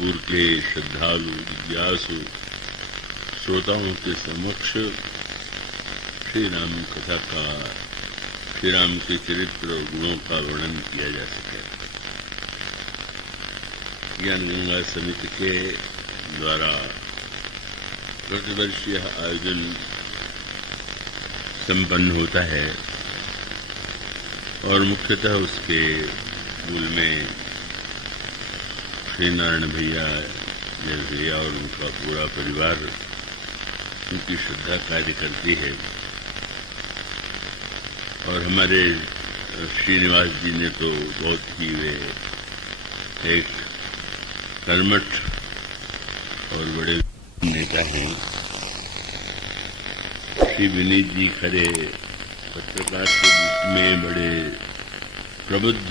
जौनपुर के श्रद्धालु जिज्ञासु श्रोताओं के समक्ष श्री राम कथा का, श्री राम के चरित्र और गुणों का वर्णन किया जा सके। ज्ञान गंगा समिति के द्वारा प्रतिवर्ष यह आयोजन संपन्न होता है और मुख्यतः उसके मूल में श्री नारायण भैया, जय भैया और उनका पूरा परिवार उनकी श्रद्धा कार्य करती है। और हमारे श्रीनिवास जी ने तो बहुत ही वे एक कर्मठ और बड़े नेता हैं। श्री विनीत जी खरे पत्रकार के रूप में बड़े प्रबुद्ध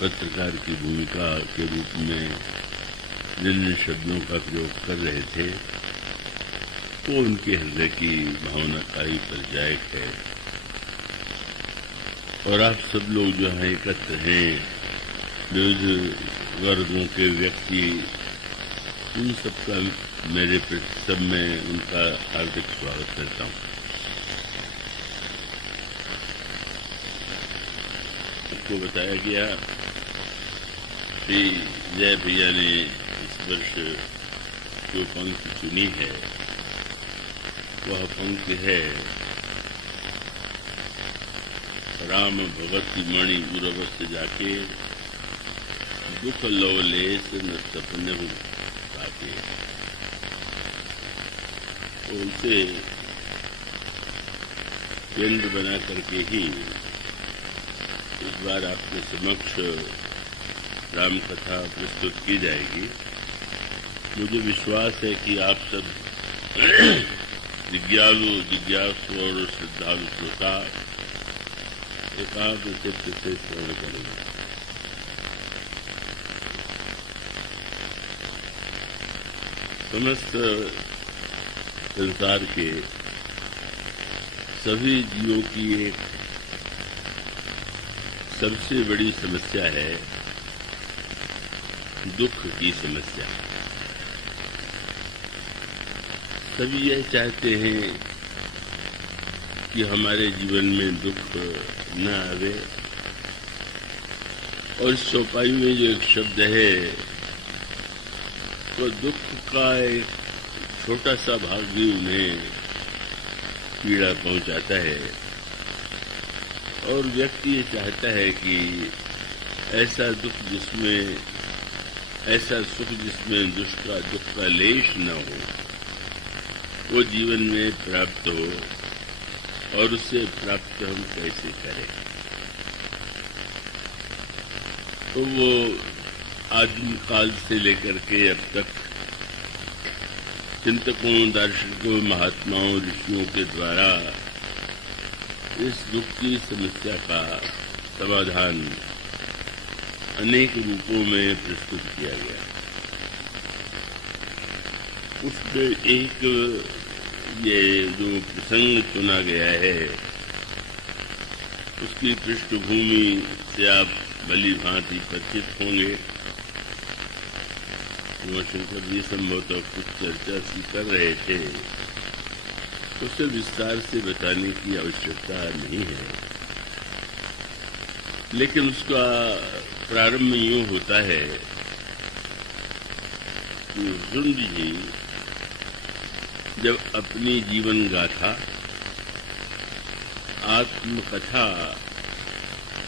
पत्रकार की भूमिका के रूप में जिन शब्दों का प्रयोग कर रहे थे वो उनके हृदय की भावना का ही परिचायक है। और आप सब लोग जो हैं एकत्र हैं, विविध वर्गों के व्यक्ति, उन सबका मेरे सब में उनका हार्दिक स्वागत करता हूँ। आपको बताया गया श्री जय भैया ने इस वर्ष जो पंक्ति चुनी है वह पंक्ति है, राम भगवती मणि उरवस्त जाके दुख लवलेस न सपने पाके। तो उसे केंद्र बना करके ही इस बार आपके समक्ष राम कथा प्रस्तुत की जाएगी। मुझे विश्वास है कि आप सब जिज्ञासु और श्रद्धालु श्रोता एकाग्र चित्त से श्रवण करेंगे। समस्त संसार के सभी जीवों की एक सबसे बड़ी समस्या है दुख की समस्या। सभी यह चाहते हैं कि हमारे जीवन में दुख न आवे। और इस चौपाई में जो एक शब्द है तो दुख का एक छोटा सा भाग भी उन्हें पीड़ा पहुंचाता है। और व्यक्ति ये चाहता है कि ऐसा दुख जिसमें, ऐसा सुख जिसमें दुख का लेश न हो, वो जीवन में प्राप्त हो। और उसे प्राप्त हम कैसे करें? तो वो आदिम काल से लेकर के अब तक चिंतकों, दार्शनिकों, महात्माओं, ऋषियों के द्वारा इस दुख की समस्या का समाधान अनेक रूपों में प्रस्तुत किया गया। उसमें एक ये जो प्रसंग चुना गया है उसकी पृष्ठभूमि से आप भली भांति परिचित होंगे। उमाशंकर जी संभवतः कुछ चर्चा सी कर रहे थे, उसे विस्तार से बताने की आवश्यकता नहीं है। लेकिन उसका प्रारंभ यूं होता है कि झुंड जी जब अपनी जीवन गाथा, आत्मकथा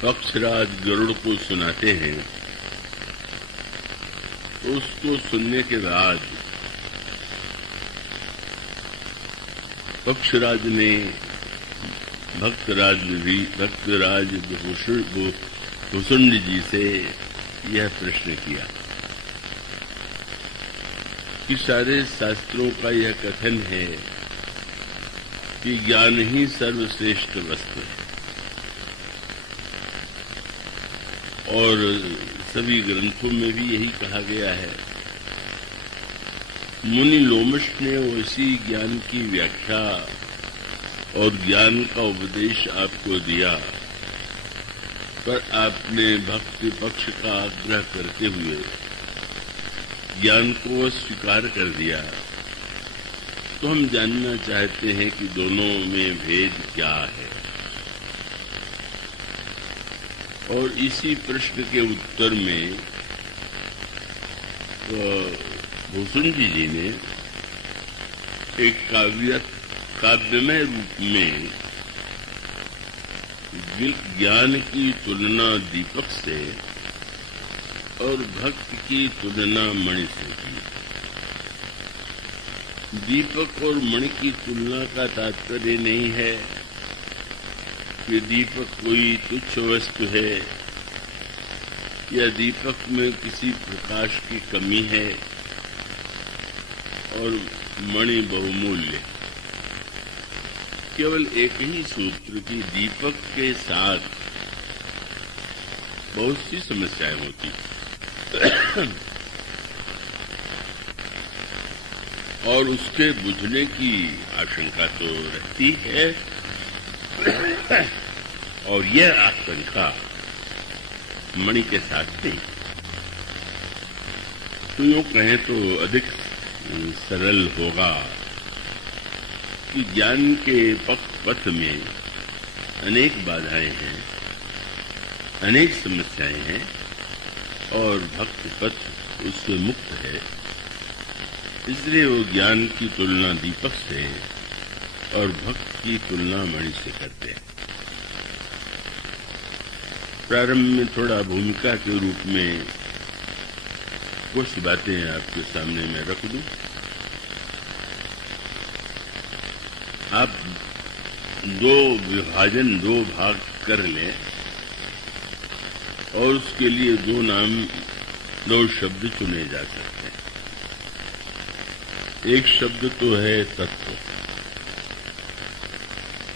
पक्षराज गरुड़ को सुनाते हैं तो उसको सुनने के बाद पक्षराज ने भक्तराज भुसुंड जी से यह प्रश्न किया कि सारे शास्त्रों का यह कथन है कि ज्ञान ही सर्वश्रेष्ठ वस्तु है और सभी ग्रंथों में भी यही कहा गया है। मुनि लोमश ने उसी ज्ञान की व्याख्या और ज्ञान का उपदेश आपको दिया, पर आपने भक्ति पक्ष का आग्रह करते हुए ज्ञान को स्वीकार कर दिया तो हम जानना चाहते हैं कि दोनों में भेद क्या है। और इसी प्रश्न के उत्तर में भूसुंडी जी ने एक काव्यमय रूप में ज्ञान की तुलना दीपक से और भक्ति की तुलना मणि से की। दीपक और मणि की तुलना का तात्पर्य नहीं है कि दीपक कोई तुच्छ वस्तु है या दीपक में किसी प्रकाश की कमी है और मणि बहुमूल्य। केवल एक ही सूत्र की दीपक के साथ बहुत सी समस्याएं होती और उसके बुझने की आशंका तो रहती है और यह आशंका मणि के साथ नहीं। तो यूं कहें तो अधिक सरल होगा कि ज्ञान के पथ में अनेक बाधाएं हैं, अनेक समस्याएं हैं और भक्ति पथ उससे मुक्त है। इसलिए वो ज्ञान की तुलना दीपक से और भक्ति की तुलना मणि से करते हैं। प्रारंभ में थोड़ा भूमिका के रूप में कुछ बातें आपके सामने मैं रख दूं। आप दो भाग कर लें और उसके लिए दो शब्द चुने जा सकते हैं। एक शब्द तो है तत्व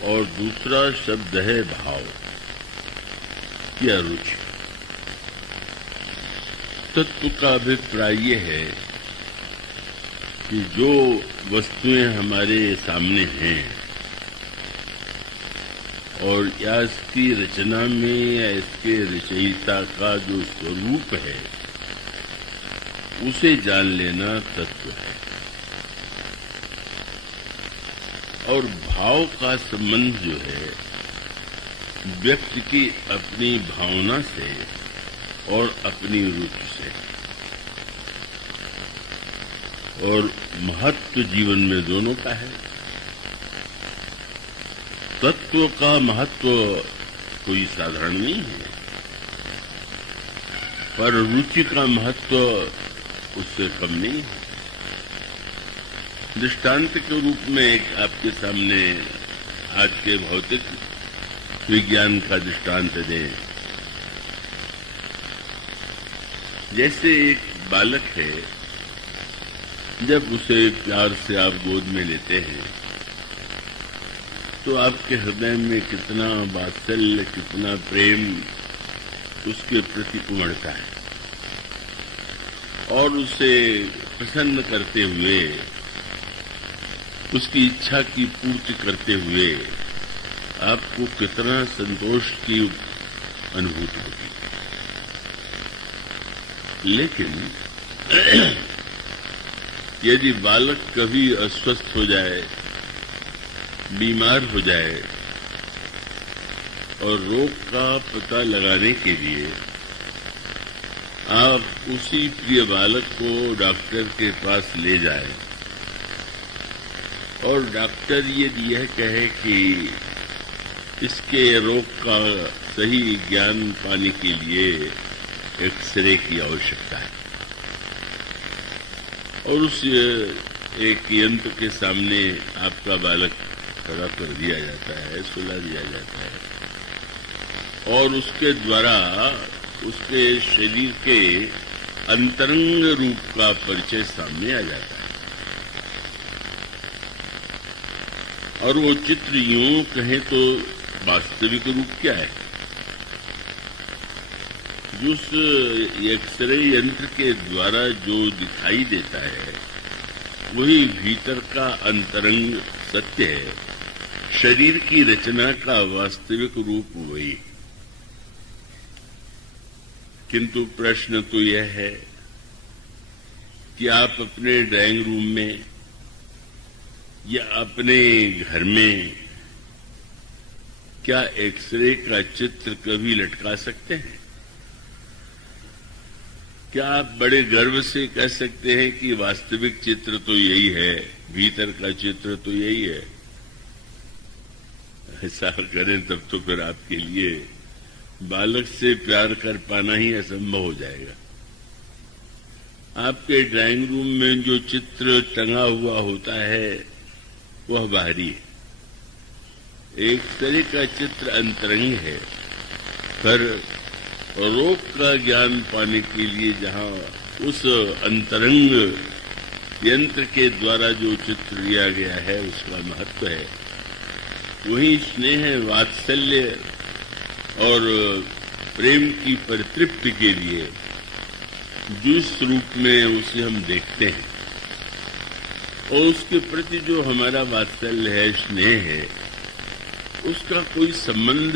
और दूसरा शब्द है भाव या रुचि। तत्व का अभिप्राय ये है कि जो वस्तुएं हमारे सामने हैं और या इसकी रचना में या इसके रचयिता का जो स्वरूप है उसे जान लेना तत्व है। और भाव का संबंध जो है व्यक्ति की अपनी भावना से और अपनी रुचि से। और महत्व जीवन में दोनों का है। तत्व का महत्व कोई साधारण नहीं है, पर रुचि का महत्व उससे कम नहीं है। दृष्टांत के रूप में एक आपके सामने आज के भौतिक विज्ञान का दृष्टांत दें। जैसे एक बालक है, जब उसे प्यार से आप गोद में लेते हैं तो आपके हृदय में कितना वात्सल्य, कितना प्रेम उसके प्रति उमड़ता है और उसे प्रसन्न करते हुए, उसकी इच्छा की पूर्ति करते हुए आपको कितना संतोष की अनुभूति होगी। लेकिन यदि बालक कभी अस्वस्थ हो जाए, बीमार हो जाए और रोग का पता लगाने के लिए आप उसी प्रिय बालक को डॉक्टर के पास ले जाएं और डॉक्टर यह कहे कि इसके रोग का सही ज्ञान पाने के लिए एक्सरे की आवश्यकता है और उस एक यंत्र के सामने आपका बालक खड़ा कर दिया जाता है, सुला दिया जाता है और उसके द्वारा उसके शरीर के अंतरंग रूप का परिचय सामने आ जाता है। और वो चित्र यूं कहें तो वास्तविक रूप क्या है? उस एक्सरे यंत्र के द्वारा जो दिखाई देता है वही भीतर का अंतरंग सत्य है। शरीर की रचना का वास्तविक रूप वही। किंतु प्रश्न तो यह है कि आप अपने ड्राइंग रूम में या अपने घर में क्या एक्सरे का चित्र कभी लटका सकते हैं? क्या आप बड़े गर्व से कह सकते हैं कि वास्तविक चित्र तो यही है, भीतर का चित्र तो यही है? ऐसा करें तब तो फिर आपके लिए बालक से प्यार कर पाना ही असंभव हो जाएगा। आपके ड्राइंग रूम में जो चित्र टंगा हुआ होता है वह बाहरी है, एक तरह का चित्र अंतरंग है। पर रोग का ज्ञान पाने के लिए जहां उस अंतरंग यंत्र के द्वारा जो चित्र लिया गया है उसका महत्व है, वहीं स्नेह, वात्सल्य और प्रेम की परितृप्ति के लिए जिस रूप में उसे हम देखते हैं और उसके प्रति जो हमारा वात्सल्य है, स्नेह है, उसका कोई संबंध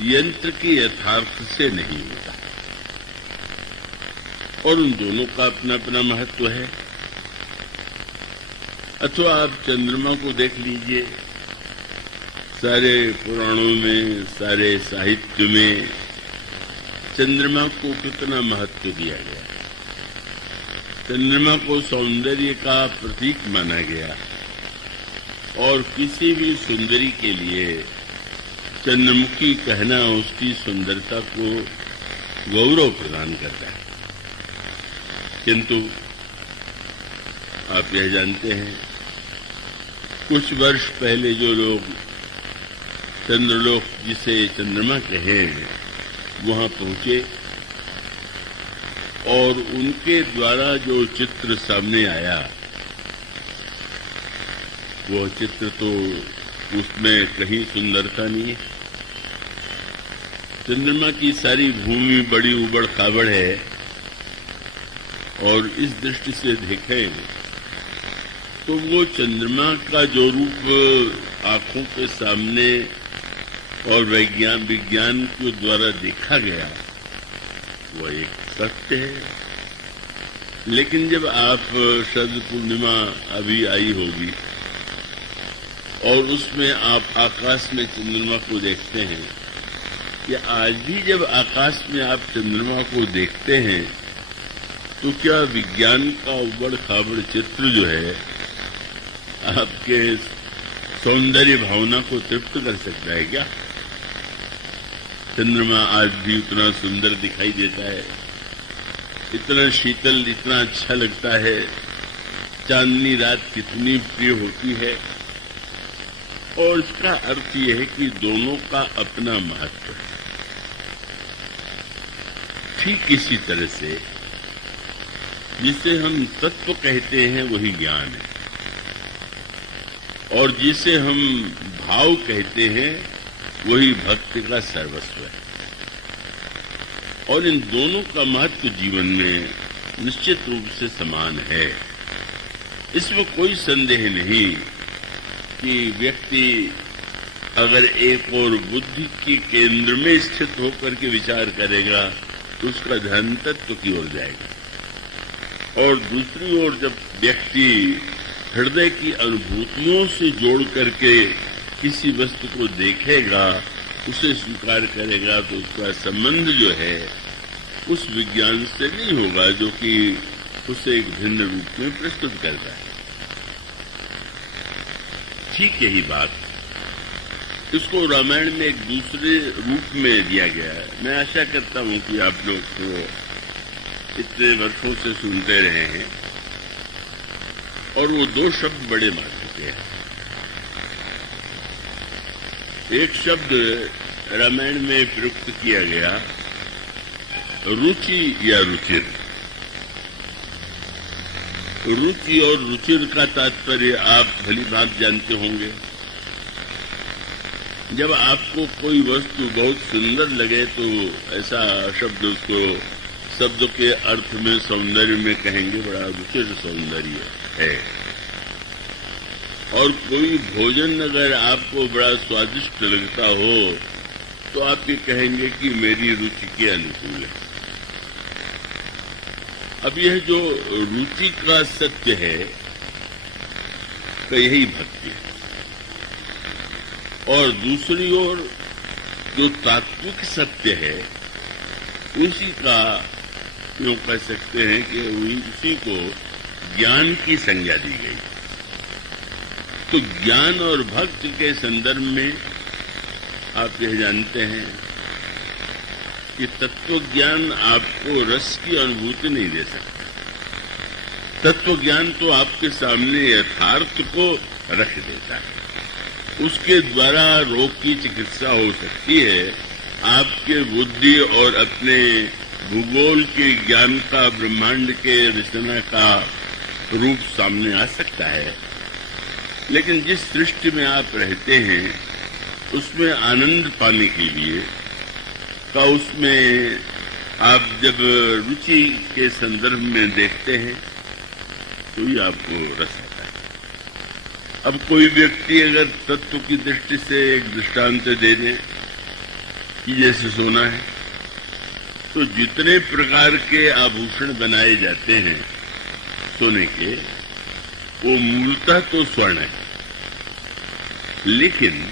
यंत्र के यथार्थ से नहीं होता और उन दोनों का अपना अपना महत्व है। अथवा आप चंद्रमा को देख लीजिए, सारे पुराणों में, सारे साहित्य में चंद्रमा को कितना महत्व दिया गया। चंद्रमा को सौंदर्य का प्रतीक माना गया और किसी भी सुंदरी के लिए चंद्रमुखी कहना उसकी सुंदरता को गौरव प्रदान करता है। किंतु आप यह जानते हैं, कुछ वर्ष पहले जो लोग चंद्रलोक, जिसे चंद्रमा कहें, वहां पहुंचे और उनके द्वारा जो चित्र सामने आया, वह चित्र तो उसमें कहीं सुंदरता नहीं है। चंद्रमा की सारी भूमि बड़ी उबड़ खाबड़ है और इस दृष्टि से देखें तो वो चंद्रमा का जो रूप आंखों के सामने और विज्ञान के द्वारा देखा गया वो एक सत्य है। लेकिन जब आप शरद पूर्णिमा अभी आई होगी और उसमें आप आकाश में चंद्रमा को देखते हैं, या आज भी जब आकाश में आप चंद्रमा को देखते हैं तो क्या विज्ञान का उबड़ खाबड़ चित्र जो है आपके सौंदर्य भावना को तृप्त कर सकता है क्या? चंद्रमा आज भी उतना सुंदर दिखाई देता है, इतना शीतल, इतना अच्छा लगता है। चांदनी रात कितनी प्रिय होती है। और इसका अर्थ यह है कि दोनों का अपना महत्व है। ठीक इसी तरह से जिसे हम तत्व कहते हैं वही ज्ञान है और जिसे हम भाव कहते हैं वही भक्ति का सर्वस्व है। और इन दोनों का महत्व जीवन में निश्चित रूप से समान है। इसमें कोई संदेह नहीं कि व्यक्ति अगर एक और बुद्धि के केंद्र में स्थित होकर के विचार करेगा तो उसका ध्यान तत्व की ओर जाएगा और दूसरी ओर जब व्यक्ति हृदय की अनुभूतियों से जोड़ करके किसी वस्तु को देखेगा, उसे स्वीकार करेगा, तो उसका संबंध जो है उस विज्ञान से नहीं होगा जो कि उसे एक भिन्न रूप में प्रस्तुत करता है। ठीक यही बात इसको रामायण में एक दूसरे रूप में दिया गया है। मैं आशा करता हूं कि आप लोग को इतने वर्षों से सुनते रहे हैं और वो दो शब्द बड़े महत्व के हैं। एक शब्द रामायण में प्रयुक्त किया गया, रुचि या रुचिर। रुचि और रुचिर का तात्पर्य आप भली बात जानते होंगे। जब आपको कोई वस्तु बहुत सुंदर लगे तो ऐसा शब्द उसको शब्द के अर्थ में सौंदर्य में कहेंगे बड़ा रुचिर सौंदर्य है। और कोई भोजन अगर आपको बड़ा स्वादिष्ट लगता हो तो आप ये कहेंगे कि मेरी रुचि के अनुकूल है। अब यह जो रुचि का सत्य है, तो यही भक्ति है। और दूसरी ओर जो तात्विक सत्य है, उसी का यूं कह सकते हैं कि उसी को ज्ञान की संज्ञा दी गई। तो ज्ञान और भक्ति के संदर्भ में आप यह जानते हैं कि तत्व ज्ञान आपको रस की अनुभूति नहीं दे सकता। तत्व ज्ञान तो आपके सामने यथार्थ को रख देता है। उसके द्वारा रोग की चिकित्सा हो सकती है। आपके बुद्धि और अपने भूगोल के ज्ञान का, ब्रह्मांड के रचना का रूप सामने आ सकता है। लेकिन जिस सृष्टि में आप रहते हैं, उसमें आनंद पाने के लिए का, उसमें आप जब रुचि के संदर्भ में देखते हैं तो ही आपको रस आता है। अब कोई व्यक्ति अगर तत्व की दृष्टि से एक दृष्टांत दे दे कि जैसे सोना है, तो जितने प्रकार के आभूषण बनाए जाते हैं सोने के, वो मूलतः तो स्वर्ण है। लेकिन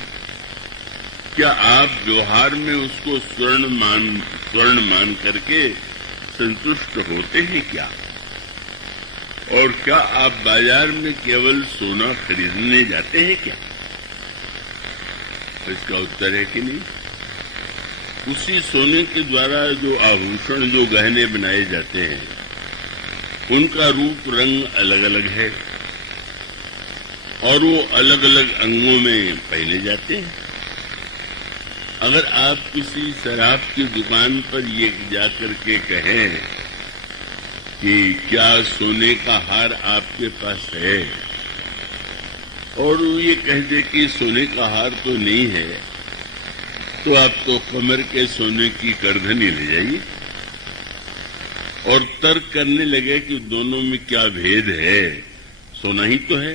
क्या आप व्यवहार में उसको स्वर्ण मान करके संतुष्ट होते हैं क्या? और क्या आप बाजार में केवल सोना खरीदने जाते हैं क्या? इसका उत्तर है कि नहीं। उसी सोने के द्वारा जो आभूषण, जो गहने बनाए जाते हैं, उनका रूप रंग अलग अलग है और वो अलग अलग अंगों में पहने जाते हैं। अगर आप किसी शराब की दुकान पर ये जाकर के कहें कि क्या सोने का हार आपके पास है, और ये कह दे कि सोने का हार तो नहीं है, तो आप तो कमर के सोने की करधनी ले जाइए और तर्क करने लगे कि दोनों में क्या भेद है, सोना ही तो है।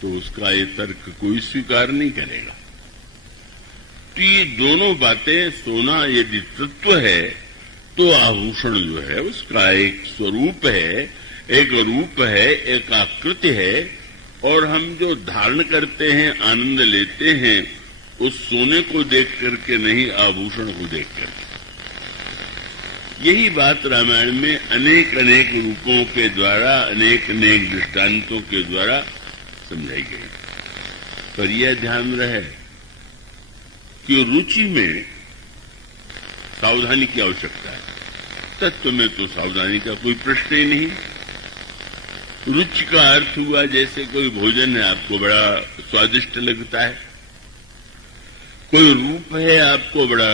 तो उसका ये तर्क कोई स्वीकार नहीं करेगा। तो ये दोनों बातें, सोना यदि तत्व है तो आभूषण जो है उसका एक स्वरूप है, एक रूप है, एक आकृति है, और हम जो धारण करते हैं, आनंद लेते हैं, उस सोने को देख करके नहीं, आभूषण को देख करके। यही बात रामायण में अनेक अनेक रूपों के द्वारा, अनेक अनेक दृष्टांतों के द्वारा समझाई गई। पर यह ध्यान रहे कि रुचि में सावधानी की आवश्यकता है। तत्व में तो सावधानी का कोई प्रश्न ही नहीं। रुचि का अर्थ हुआ जैसे कोई भोजन है, आपको बड़ा स्वादिष्ट लगता है, कोई रूप है, आपको बड़ा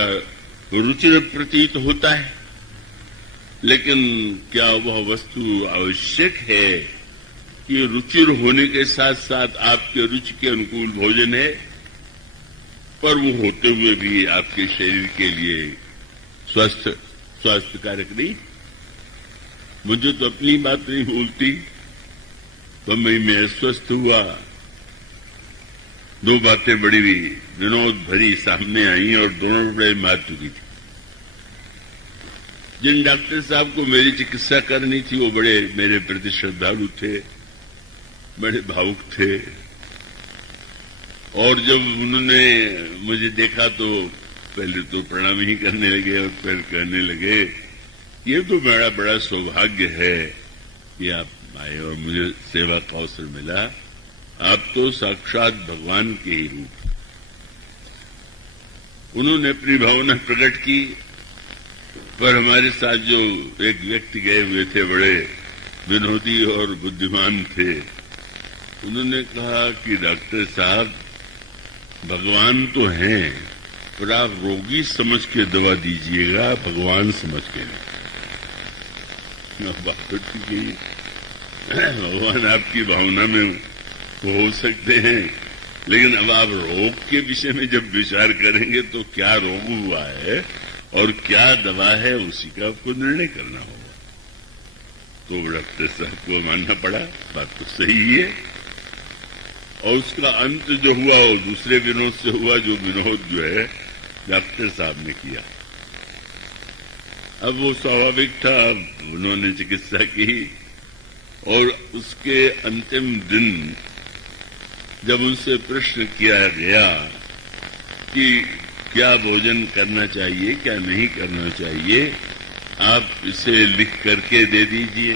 रुचिर प्रतीत होता है, लेकिन क्या वह वस्तु आवश्यक है कि रुचिर होने के साथ साथ आपके रुचि के अनुकूल भोजन है, पर वो होते हुए भी आपके शरीर के लिए स्वास्थ्यकारक नहीं? मुझे तो अपनी बात नहीं भूलती, तो मैं स्वस्थ हुआ, दो बातें बड़ी विनोद भरी सामने आई और दोनों बड़े महत्व की थी। जिन डॉक्टर साहब को मेरी चिकित्सा करनी थी, वो बड़े मेरे प्रति श्रद्धालु थे, बड़े भावुक थे, और जब उन्होंने मुझे देखा तो पहले तो प्रणाम ही करने लगे और फिर कहने लगे, ये तो मेरा बड़ा सौभाग्य है कि आप आए और मुझे सेवा का अवसर मिला। आप तो साक्षात भगवान के ही रूप। उन्होंने अपनी भावना प्रकट की, पर हमारे साथ जो एक व्यक्ति गए हुए थे, बड़े विनोदी और बुद्धिमान थे, उन्होंने कहा कि डॉक्टर साहब, भगवान तो हैं, पर आप रोगी समझ के दवा दीजिएगा, भगवान समझ के नहीं। बात तो ठीक है, भगवान आपकी भावना में हो सकते हैं, लेकिन अब आप रोग के विषय में जब विचार करेंगे तो क्या रोग हुआ है और क्या दवा है, उसी का आपको निर्णय करना होगा। तो डॉक्टर साहब को मानना पड़ा, बात तो सही है। और उसका अंत जो हुआ वो दूसरे विनोद से हुआ, जो विनोद जो है डॉक्टर साहब ने किया। अब वो स्वाभाविक था, उन्होंने चिकित्सा की और उसके अंतिम दिन जब उनसे प्रश्न किया गया कि क्या भोजन करना चाहिए, क्या नहीं करना चाहिए, आप इसे लिख करके दे दीजिए।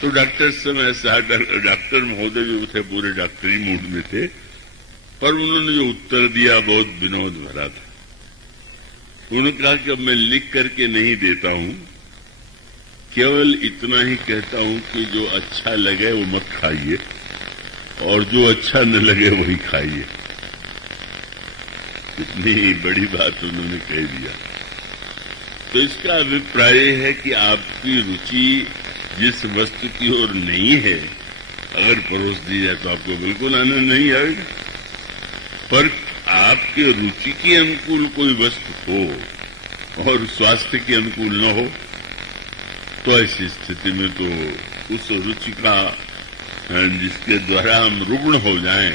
तो डॉक्टर समय डॉक्टर महोदय भी थे, पूरे डॉक्टरी मूड में थे, पर उन्होंने जो उत्तर दिया बहुत विनोद भरा था। उन्होंने कहा कि अब मैं लिख करके नहीं देता हूं, केवल इतना ही कहता हूं कि जो अच्छा लगे वो मत खाइए और जो अच्छा न लगे वही खाइए। इतनी बड़ी बात उन्होंने कह दिया। तो इसका अभिप्राय है कि आपकी रुचि जिस वस्तु की ओर नहीं है, अगर परोस दी जाए तो आपको बिल्कुल आनंद नहीं आएगा, पर आपके रुचि के अनुकूल कोई वस्तु हो और स्वास्थ्य के अनुकूल न हो, तो ऐसी स्थिति में तो उस रुचि का जिसके द्वारा हम रुग्ण हो जाएं,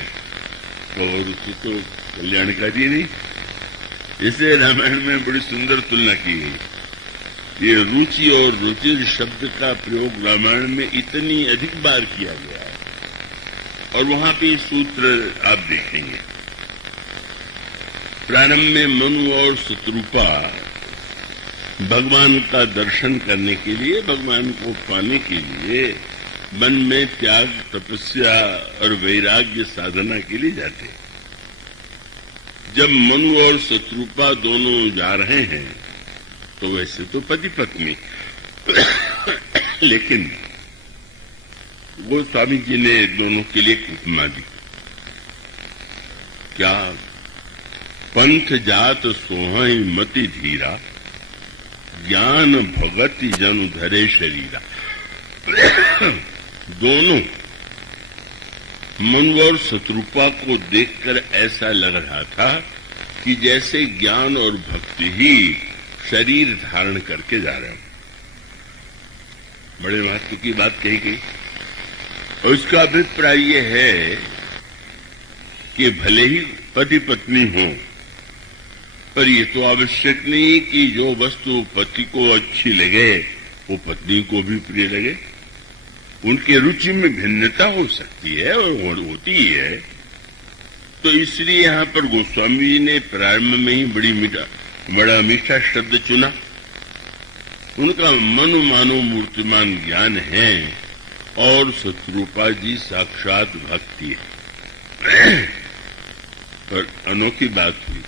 तो रुचि तो कल्याणकारी नहीं। इसे रामायण में बड़ी सुंदर तुलना की गई। ये रुचि और रुचिर शब्द का प्रयोग रामायण में इतनी अधिक बार किया गया है, और वहां पे सूत्र आप देखेंगे। प्रारंभ में मनु और शत्रुपा भगवान का दर्शन करने के लिए, भगवान को पाने के लिए वन में त्याग, तपस्या और वैराग्य साधना के लिए जाते हैं। जब मनु और शत्रुपा दोनों जा रहे हैं तो वैसे तो पति पत्नी लेकिन गोस्वामी जी ने दोनों के लिए उपमा दी। क्या? पंथ जात सोहई मति धीरा, ज्ञान भगति जनु धरे शरीरा। दोनों मनु और शत्रुपा को देखकर ऐसा लग रहा था कि जैसे ज्ञान और भक्ति ही शरीर धारण करके जा रहे हो। बड़े महत्व की बात कही गई। और इसका अभिप्राय यह है कि भले ही पति पत्नी हो, पर यह तो आवश्यक नहीं कि जो वस्तु पति को अच्छी लगे वो पत्नी को भी प्रिय लगे। उनके रुचि में भिन्नता हो सकती है और होती ही है। तो इसलिए यहां पर गोस्वामी जी ने प्रारंभ में ही बड़ा मीठा शब्द चुना। उनका मनु मानो मूर्तिमान ज्ञान है और शत्रुपा जी साक्षात भक्ति है। पर अनोखी बात हुई,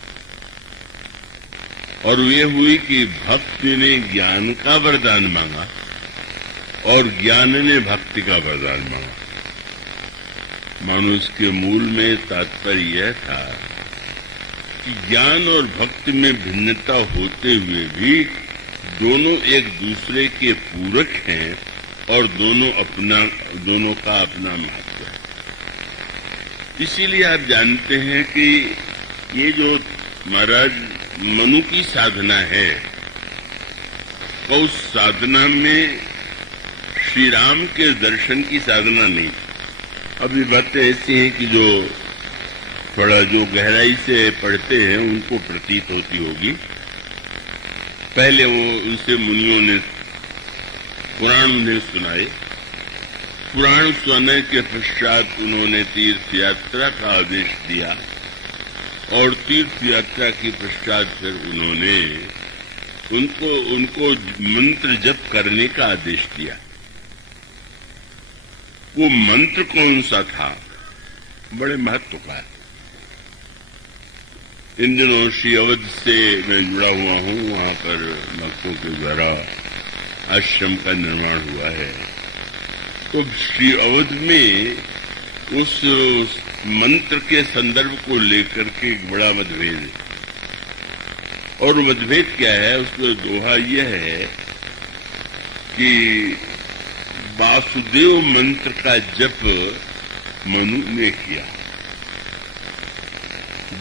और ये हुई कि भक्त ने ज्ञान का वरदान मांगा और ज्ञान ने भक्ति का वरदान मांगा। मानो इसके मूल में तात्पर्य यह था कि ज्ञान और भक्ति में भिन्नता होते हुए भी दोनों एक दूसरे के पूरक हैं और दोनों का अपना महत्व है। इसीलिए आप जानते हैं कि ये जो महाराज मनु की साधना है, तो उस साधना में श्री राम के दर्शन की साधना नहीं। अब ये बातें ऐसी हैं कि जो थोड़ा जो गहराई से पढ़ते हैं उनको प्रतीत होती होगी। पहले वो उनसे मुनियों ने पुराण उन्हें सुनाए। पुराण सुनाने के पश्चात उन्होंने तीर्थ यात्रा का आदेश दिया, और तीर्थ यात्रा के पश्चात फिर उन्होंने उनको मंत्र जप करने का आदेश दिया। वो मंत्र कौन सा था? बड़े महत्व का है। इन दिनों श्री अवध से मैं जुड़ा हुआ हूं, वहां पर भक्तों के द्वारा आश्रम का निर्माण हुआ है। तो श्री अवध में उस मंत्र के संदर्भ को लेकर के एक बड़ा मतभेद है। और मतभेद क्या है? उसमें दोहा यह है कि वासुदेव मंत्र का जप मनु ने किया।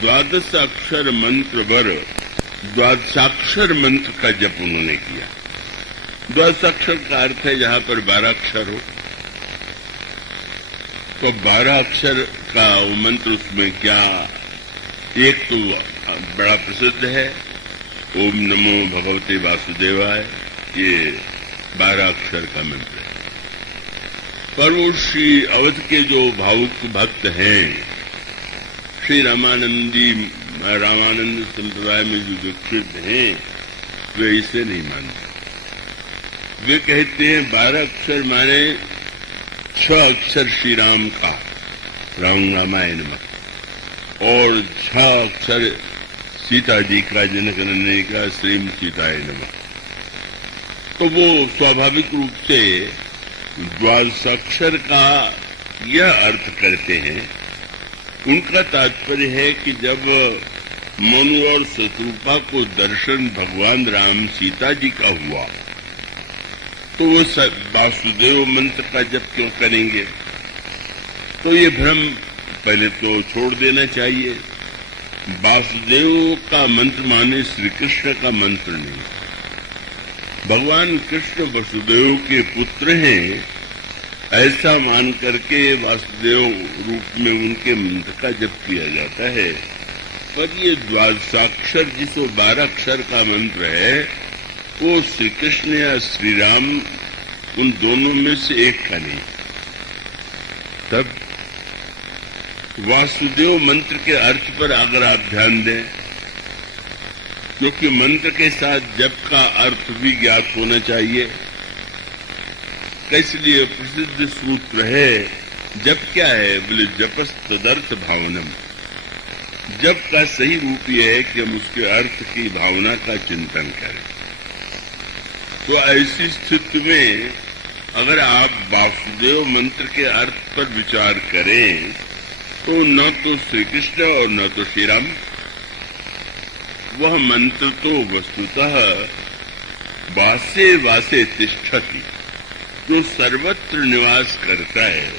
12 अक्षर मंत्र वर 12 मंत्र का जप उन्होंने किया। 12 अक्षर का अर्थ है जहां पर 12 अक्षर हो, तो 12 अक्षर का मंत्र उसमें क्या? एक तो बड़ा प्रसिद्ध है ओम नमो भगवते वासुदेवाय, ये 12 अक्षर का मंत्र है। पर वो श्री अवध के जो भावुक भक्त हैं, श्री रामानंद संप्रदाय में जो दीक्षित हैं, वे इसे नहीं मानते। वे कहते हैं 12 अक्षर माने 6 अक्षर श्री राम का, राम रामाय नमः, और 6 अक्षर सीता जी का, जनक नंदन का, श्रीम सीताय नमः। तो वो स्वाभाविक रूप से द्वादशाक्षर का यह अर्थ करते हैं। उनका तात्पर्य है कि जब मनु और शत्रुपा को दर्शन भगवान राम सीता जी का हुआ, तो वो वासुदेव मंत्र का जप क्यों करेंगे? तो ये भ्रम पहले तो छोड़ देना चाहिए। वासुदेव का मंत्र माने श्री कृष्ण का मंत्र नहीं। भगवान कृष्ण वसुदेव के पुत्र हैं, ऐसा मान करके वासुदेव रूप में उनके मंत्र का जप किया जाता है। पर ये द्वादशाक्षर जिस 12 अक्षर का मंत्र है, वो श्री कृष्ण या श्री राम उन दोनों में से एक का नहीं। तब वासुदेव मंत्र के अर्थ पर अगर आप ध्यान दें, क्योंकि मंत्र के साथ जप का अर्थ भी ज्ञात होना चाहिए। इसलिए प्रसिद्ध सूत्र है, जप क्या है? बोले जपस तदर्थ भावनम। जप का सही रूप यह है कि हम उसके अर्थ की भावना का चिंतन करें। तो ऐसी स्थिति में अगर आप वासुदेव मंत्र के अर्थ पर विचार करें, तो न तो श्री कृष्ण और न तो श्री राम, वह मंत्र तो वस्तुतः वासे वासे तिष्ठति, जो सर्वत्र निवास करता है,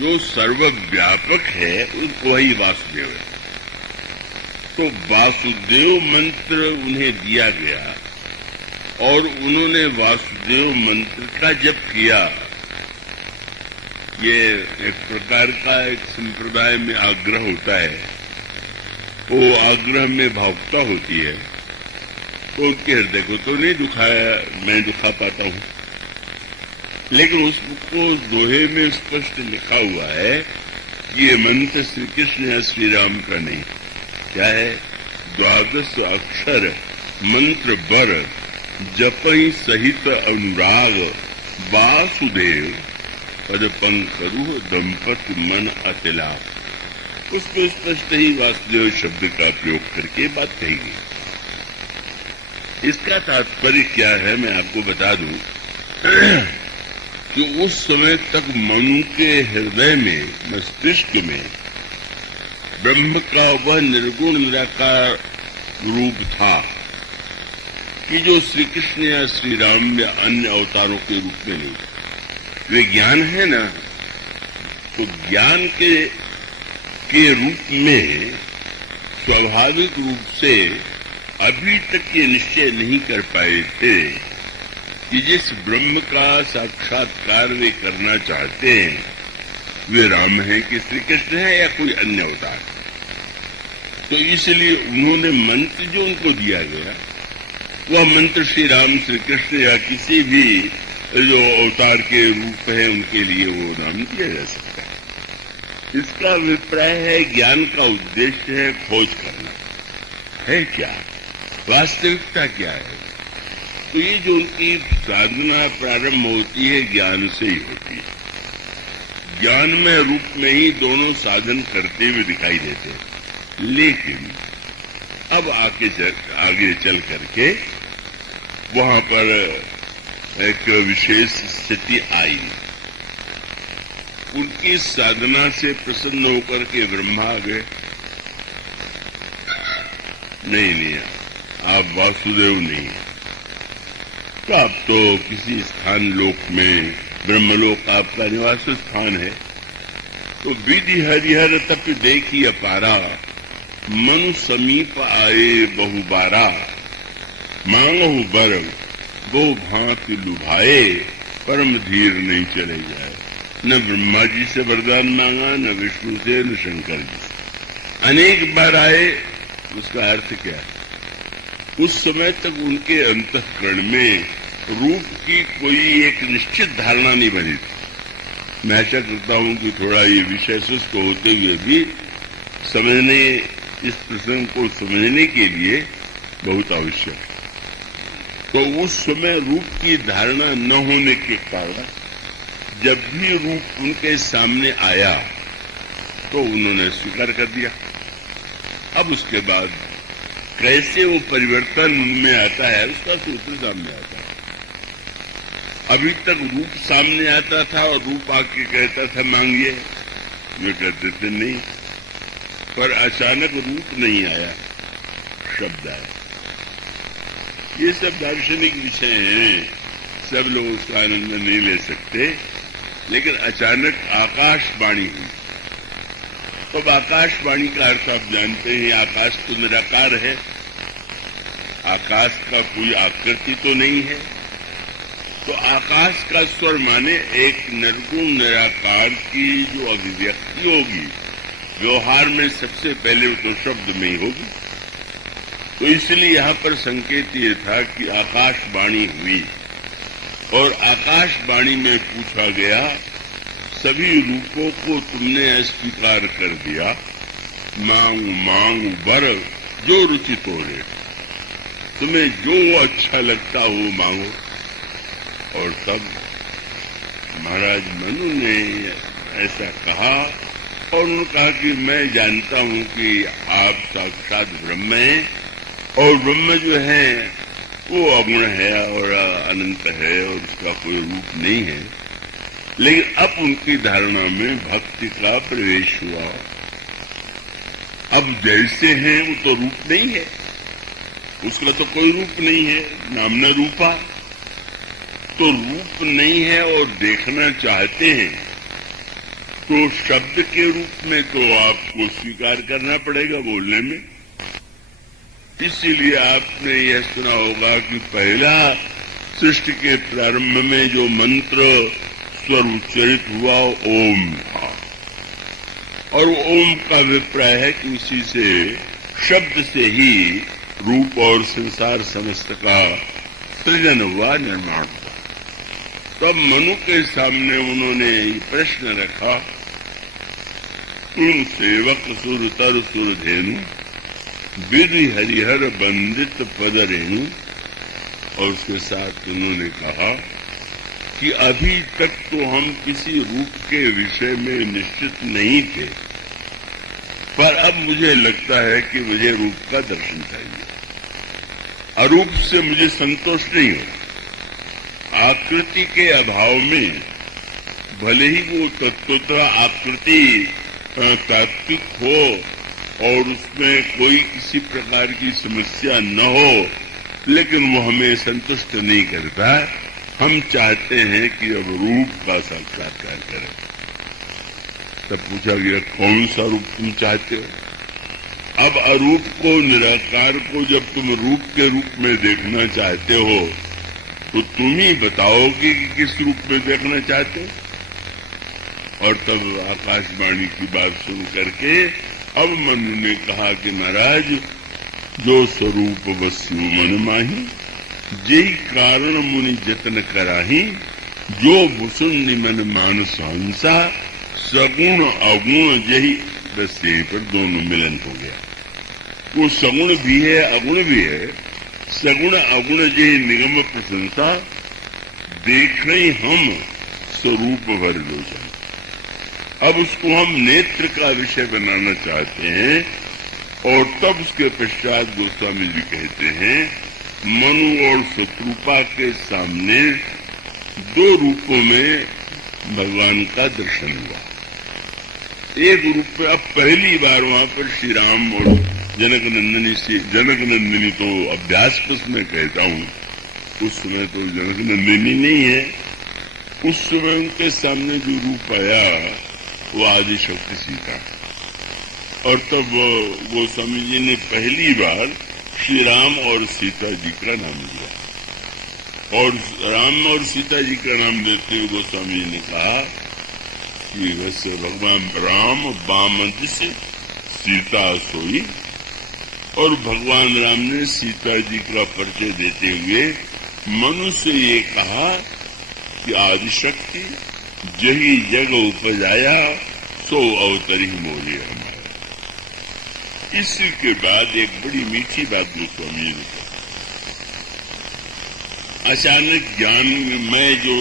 जो सर्वव्यापक है, वही वासुदेव है। तो वासुदेव मंत्र उन्हें दिया गया और उन्होंने वासुदेव मंत्र का जप किया। ये एक प्रकार का एक संप्रदाय में आग्रह होता है, वो आग्रह में भावुकता होती है, तो उनके हृदय को तो नहीं मैं दुखा पाता हूं। लेकिन उसको दोहे में स्पष्ट लिखा हुआ है कि ये मंत्र श्री कृष्ण या श्री राम का नहीं। क्या है? 12 अक्षर मंत्र बर जपई सहित अनुराग वासुदेव पद पंकरु दंपति मन अतिलाप। उसको स्पष्ट ही वासुदेव शब्द का प्रयोग करके बात कही गई। इसका तात्पर्य क्या है मैं आपको बता दूं कि उस समय तक मनु के हृदय में, मस्तिष्क में ब्रह्म का वह निर्गुण निराकार रूप था कि जो श्री कृष्ण या श्री राम या अन्य अवतारों के रूप में नहीं। वे ज्ञान है ना, तो ज्ञान के रूप में स्वाभाविक रूप से अभी तक ये निश्चय नहीं कर पाए थे कि जिस ब्रह्म का साक्षात्कार वे करना चाहते हैं, वे राम हैं कि श्री कृष्ण है या कोई अन्य अवतार। तो इसलिए उन्होंने मंत्र जो उनको दिया गया, वह मंत्र श्री राम, श्री कृष्ण या किसी भी जो अवतार के रूप है उनके लिए वो नाम दिया जा सकता है। इसका अभिप्राय है ज्ञान का उद्देश्य है खोज करना है, क्या वास्तविकता क्या है। तो ये जो उनकी साधना प्रारंभ होती है ज्ञान से ही होती है। ज्ञानमय रूप में ही दोनों साधन करते हुए दिखाई देते हैं। लेकिन अब आगे चल करके वहां पर एक विशेष स्थिति आई। उनकी साधना से प्रसन्न होकर के ब्रह्मा आ गए, नहीं आप वासुदेव नहीं, तो आप तो किसी स्थान लोक में, ब्रह्मलोक आपका निवास स्थान है। तो विधि हरिहर तप देखी अपारा, मनु समीप आए बहुबारा, मांगहु बर गो भांति लुभाए, परम धीर नहीं चले जाए। न ब्रह्मा जी से वरदान मांगा, न विष्णु से, न शंकर जी से। अनेक बार आए, उसका अर्थ क्या है? उस समय तक उनके अंतःकरण में रूप की कोई एक निश्चित धारणा नहीं बनी थी। मैं आशा करता हूं कि थोड़ा ये विषय सुस्त होते हुए भी समझने, इस प्रसंग को समझने के लिए बहुत आवश्यक है। तो उस समय रूप की धारणा न होने के कारण जब भी रूप उनके सामने आया तो उन्होंने स्वीकार कर दिया। अब उसके बाद कैसे वो परिवर्तन उनमें आता है उसका सूत्र सामने आता है। अभी तक रूप सामने आता था और रूप आके कहता था मांगिए, वे कहते थे नहीं, पर अचानक रूप नहीं आया, शब्द आया। ये सब दार्शनिक विषय हैं, सब लोग उसका आनंद नहीं ले सकते, लेकिन अचानक आकाशवाणी हुई। तो आकाशवाणी का अर्थ आप जानते हैं, आकाश तो निराकार है, आकाश का कोई आकृति तो नहीं है। तो आकाश का स्वर माने एक निर्गुण निराकार की जो अभिव्यक्ति होगी, व्यवहार में सबसे पहले तो शब्द में ही होगी। तो इसलिए यहाँ पर संकेत ये था कि आकाशवाणी हुई और आकाशवाणी में पूछा गया, सभी रूपों को तुमने अस्वीकार कर दिया, मांग मांग वर जो रुचित हो रहे, तुम्हें जो अच्छा लगता हो मांगो। और तब महाराज मनु ने ऐसा कहा और उन्होंने कहा कि मैं जानता हूं कि आप साक्षात ब्रह्म हैं और ब्रह्म जो है वो अगुण है और अनंत है और उसका कोई रूप नहीं है। लेकिन अब उनकी धारणा में भक्ति का प्रवेश हुआ। अब जैसे हैं वो तो रूप नहीं है, उसका तो कोई रूप नहीं है, नाम न रूपा। तो रूप नहीं है और देखना चाहते हैं तो शब्द के रूप में तो आपको स्वीकार करना पड़ेगा बोलने में। इसीलिए आपने यह सुना होगा कि पहला सृष्टि के प्रारंभ में जो मंत्र स्वर उच्चरित हुआ ओम था, और ओम का अभिप्राय है कि उसी से शब्द से ही रूप और संसार समस्त का सृजन हुआ, निर्माण हुआ। तब मनु के सामने उन्होंने प्रश्न रखा, तुम सेवक सुर तर सुर धेनु विधि हरिहर बंदित पद रेणु। और उसके साथ उन्होंने कहा कि अभी तक तो हम किसी रूप के विषय में निश्चित नहीं थे, पर अब मुझे लगता है कि मुझे रूप का दर्शन चाहिए। अरूप से मुझे संतोष नहीं हो। आकृति के अभाव में भले ही वो तत्वतः आकृति तात्विक हो और उसमें कोई किसी प्रकार की समस्या न हो, लेकिन वो हमें संतुष्ट नहीं करता। हम चाहते हैं कि अब रूप का साक्षात्कार करें। तब पूछा गया, कौन सा रूप तुम चाहते हो? अब अरूप को, निराकार को जब तुम रूप के रूप में देखना चाहते हो तो तुम ही बताओगे कि किस रूप में देखना चाहते हो। और तब आकाशवाणी की बात सुन करके अब मनु ने कहा कि महाराज, जो स्वरूप वस्यु मन माही, जेहि कारण मुनि जतन कराही, जो भुसुन निमन मानस हंसा, सगुण अगुण जही। बस यहीं पर दोनों मिलन हो गया। वो सगुण भी है, अगुण भी है। सगुण अगुण जही निगम प्रशंसा, देख रही हम स्वरूप भर लोचन। अब उसको हम नेत्र का विषय बनाना चाहते हैं। और तब उसके पश्चात गोस्वामी जी कहते हैं, मनु और शत्रुपा के सामने दो रूपों में भगवान का दर्शन हुआ। एक रूप में अब पहली बार वहां पर श्री राम और जनक नंदिनी से, जनक नंदिनी तो अभ्यास में कहता हूं, उस समय तो जनक नंदिनी नहीं है। उस समय उनके सामने जो रूप आया वो आदिशक्ति सीता। और तब गोस्वामी जी ने पहली बार श्री राम और सीता जी का नाम लिया। और राम और सीता जी का नाम लेते हुए गोस्वामी जी ने कहा कि वैसे भगवान राम बाम से सीता सोई, और भगवान राम ने सीता जी का परिचय देते हुए मनु से ये कहा कि आदिशक्ति जही जग उपजाया सो अवतरी मोरे हमारा। इसके बाद एक बड़ी मीठी बात गोस्वामी जी ने कहा। अचानक ज्ञान में जो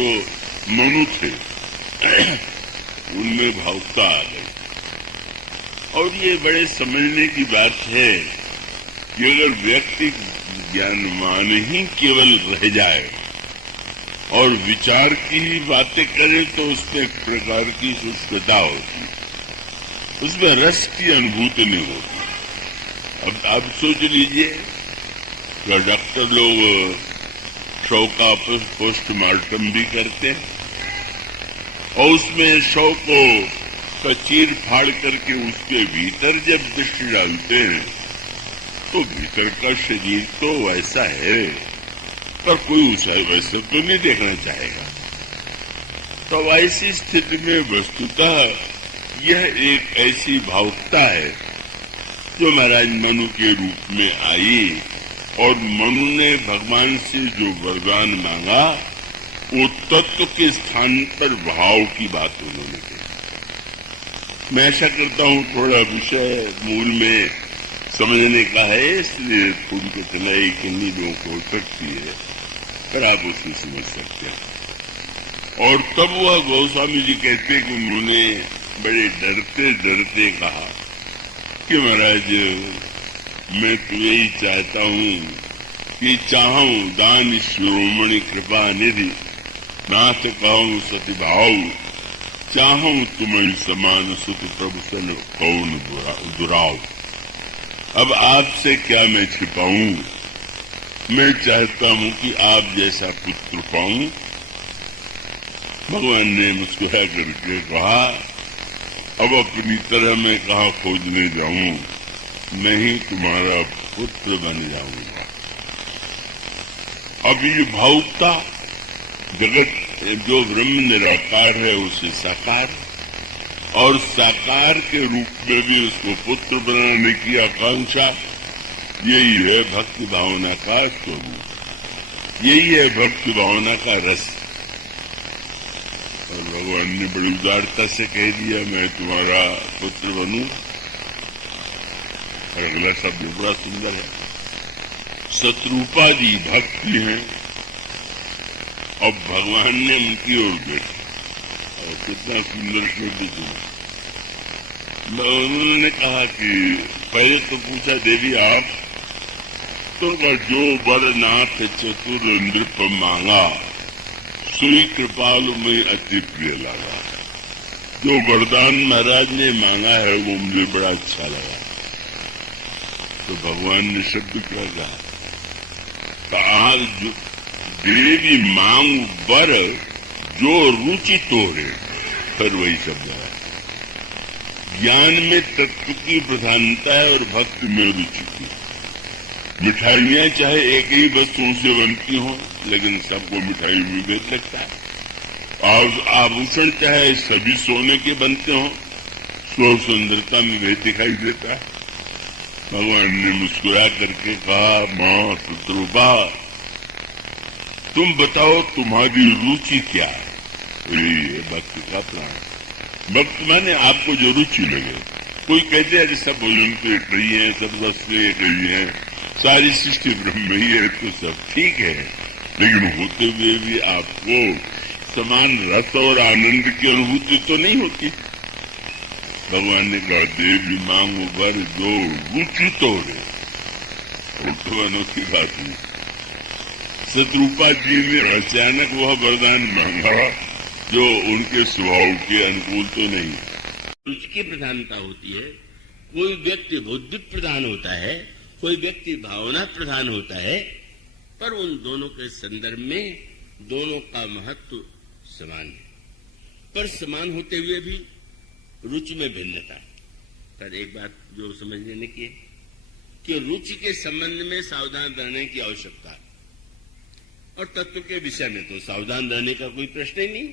मनु थे उनमें भावुकता आ गई। और ये बड़े समझने की बात है कि अगर व्यक्ति ज्ञानवान ही केवल रह जाए और विचार की ही बातें करे तो उसमें एक प्रकार की शुष्कता होती है, उसमें रस की अनुभूति नहीं होती। अब आप सोच लीजिए कि डॉक्टर लोग शव का पोस्टमार्टम भी करते हैं और उसमें शव को चीर फाड़ करके उसके भीतर जब दृष्टि डालते हैं तो भीतर का शरीर तो वैसा है, पर कोई उसे वैसा तो नहीं देखना चाहेगा। तो ऐसी स्थिति में वस्तुतः यह एक ऐसी भावुकता है जो महाराज मनु के रूप में आई और मनु ने भगवान से जो वरदान मांगा वो तत्व के स्थान पर भाव की बात उन्होंने की। मैं ऐसा करता हूँ थोड़ा विषय मूल में समझने का है, इसलिए थोड़ी कठिनाई किन्हीं लोगों को हो सकती है, पर आप उसमें समझ सकते हैं। और तब वह गोस्वामी जी कहते कि उन्होंने बड़े डरते डरते कहा कि महाराज मैं तो यही चाहता हूँ कि चाहूं दान शिरोमणि कृपा निधि नाथ कहूं सति भाव चाहूं तुम्हें समान सुत प्रभु सन कौन दुराव। अब आपसे क्या मैं छिपाऊं, मैं चाहता हूं कि आप जैसा पुत्र पाऊं। भगवान ने मुस्कुरा करके कहा अब अपनी तरह मैं कहाँ खोजने जाऊं, मैं ही तुम्हारा पुत्र बन जाऊंगा। अब ये भावुकता जगत जो ब्रह्म निराकार है उसे साकार और साकार के रूप में भी उसको पुत्र बनाने की आकांक्षा, यही है भक्ति भावना का स्वरूप, यही है भक्ति भावना का रस। और भगवान ने बड़ी उदारता से कह दिया मैं तुम्हारा पुत्र बनूं। और अगला शब्द बड़ा सुंदर है, शत्रुपादी भक्ति है। अब भगवान ने उनकी ओर देखा और कितना सुंदर शब्द सुना। उन्होंने कहा कि पहले तो पूछा देवी आप तो जो वर नाथ चतुर नृप मांगा सुई कृपालु में अति प्रिय लगा। जो वरदान महाराज ने मांगा है वो मुझे बड़ा अच्छा लगा। तो भगवान ने शब्द क्या कहा, देवी मांग वर जो रुचि तोरे, फिर वही शब्द है। ज्ञान में तत्व की प्रधानता है और भक्ति में रुचि की। मिठाइयां चाहे एक ही वस्तुओं से बनती हों लेकिन सबको मिठाई में भेद लगता है। और आभूषण चाहे सभी सोने के बनते हों, सो सुंदरता में भेद दिखाई देता है। भगवान ने मुस्कुरा करके कहा मां शत्रुपा तुम बताओ तुम्हारी रुचि क्या है। यही है भक्ति का प्राण। भक्त माने आपको जो रुचि लगे। कोई कहते हैं सब भोजन तो एक ही है, सब वस्तुएं एक ही है, सारी सृष्टि ब्रह्म ही है, तो सब ठीक है, लेकिन होते हुए भी आपको समान रस और आनंद की अनुभूति तो नहीं होती। भगवान ने कहा देवी मांगो वर जो रुचि तोड़े। तो अनोखी बात हुई। शत्रुपा जी ने अचानक वह वरदान मांगा जो उनके स्वभाव के अनुकूल तो नहीं। रुचि की प्रधानता होती है। कोई व्यक्ति बुद्धि प्रधान होता है, कोई व्यक्ति भावना प्रधान होता है, पर उन दोनों के संदर्भ में दोनों का महत्व समान है। पर समान होते हुए भी रुचि में भिन्नता है। पर एक बात जो समझ लेने की है कि रुचि के संबंध में सावधान रहने की आवश्यकता है और तत्व के विषय में तो सावधान रहने का कोई प्रश्न ही नहीं।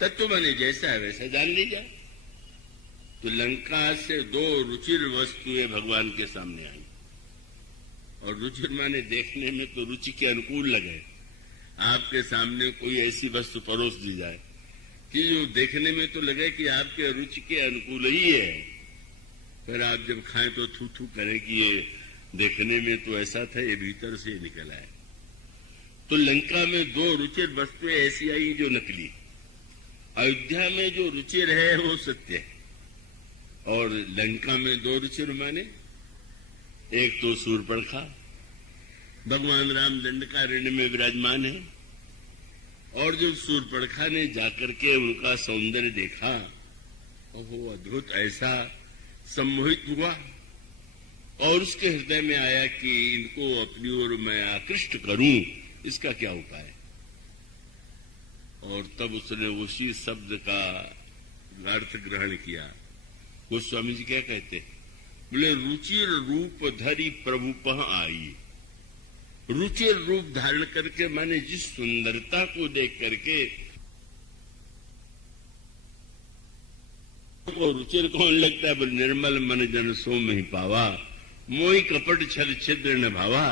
तत्व बने जैसा है वैसा जान लीजिए। तो लंका से दो रुचिर वस्तुएं भगवान के सामने आई। और रुचिर माने देखने में तो रुचि के अनुकूल लगे। आपके सामने कोई ऐसी वस्तु परोस दी जाए कि जो देखने में तो लगे कि आपके रुचि के अनुकूल ही है, पर आप जब खाएं तो थू थू करें कि ये देखने में तो ऐसा था, ये भीतर से निकल आए। तो लंका में 2 रुचिर वस्तुएं ऐसी आई जो नकली। अयोध्या में जो रुचिर है वो सत्य है, और लंका में 2 रुचिर माने एक तो सूर्पणखा, भगवान राम दंडकारण्य में विराजमान है, और जो सूर्पणखा ने जाकर के उनका सौंदर्य देखा, वो अद्भुत ऐसा सम्मोहित हुआ और उसके हृदय में आया कि इनको अपनी ओर मैं आकृष्ट करूं, इसका क्या उपाय। और तब उसने उसी शब्द का अर्थ ग्रहण किया। गोस्वामी जी क्या कहते हैं, बोले रुचिर रूप धरी प्रभु पह आई। रुचिर रूप धारण करके माने जिस सुंदरता को देख करके, को रुचिर कौन लगता है, बोले निर्मल मन जन सो में पावा, मोहि कपट छल छिद्र न भावा।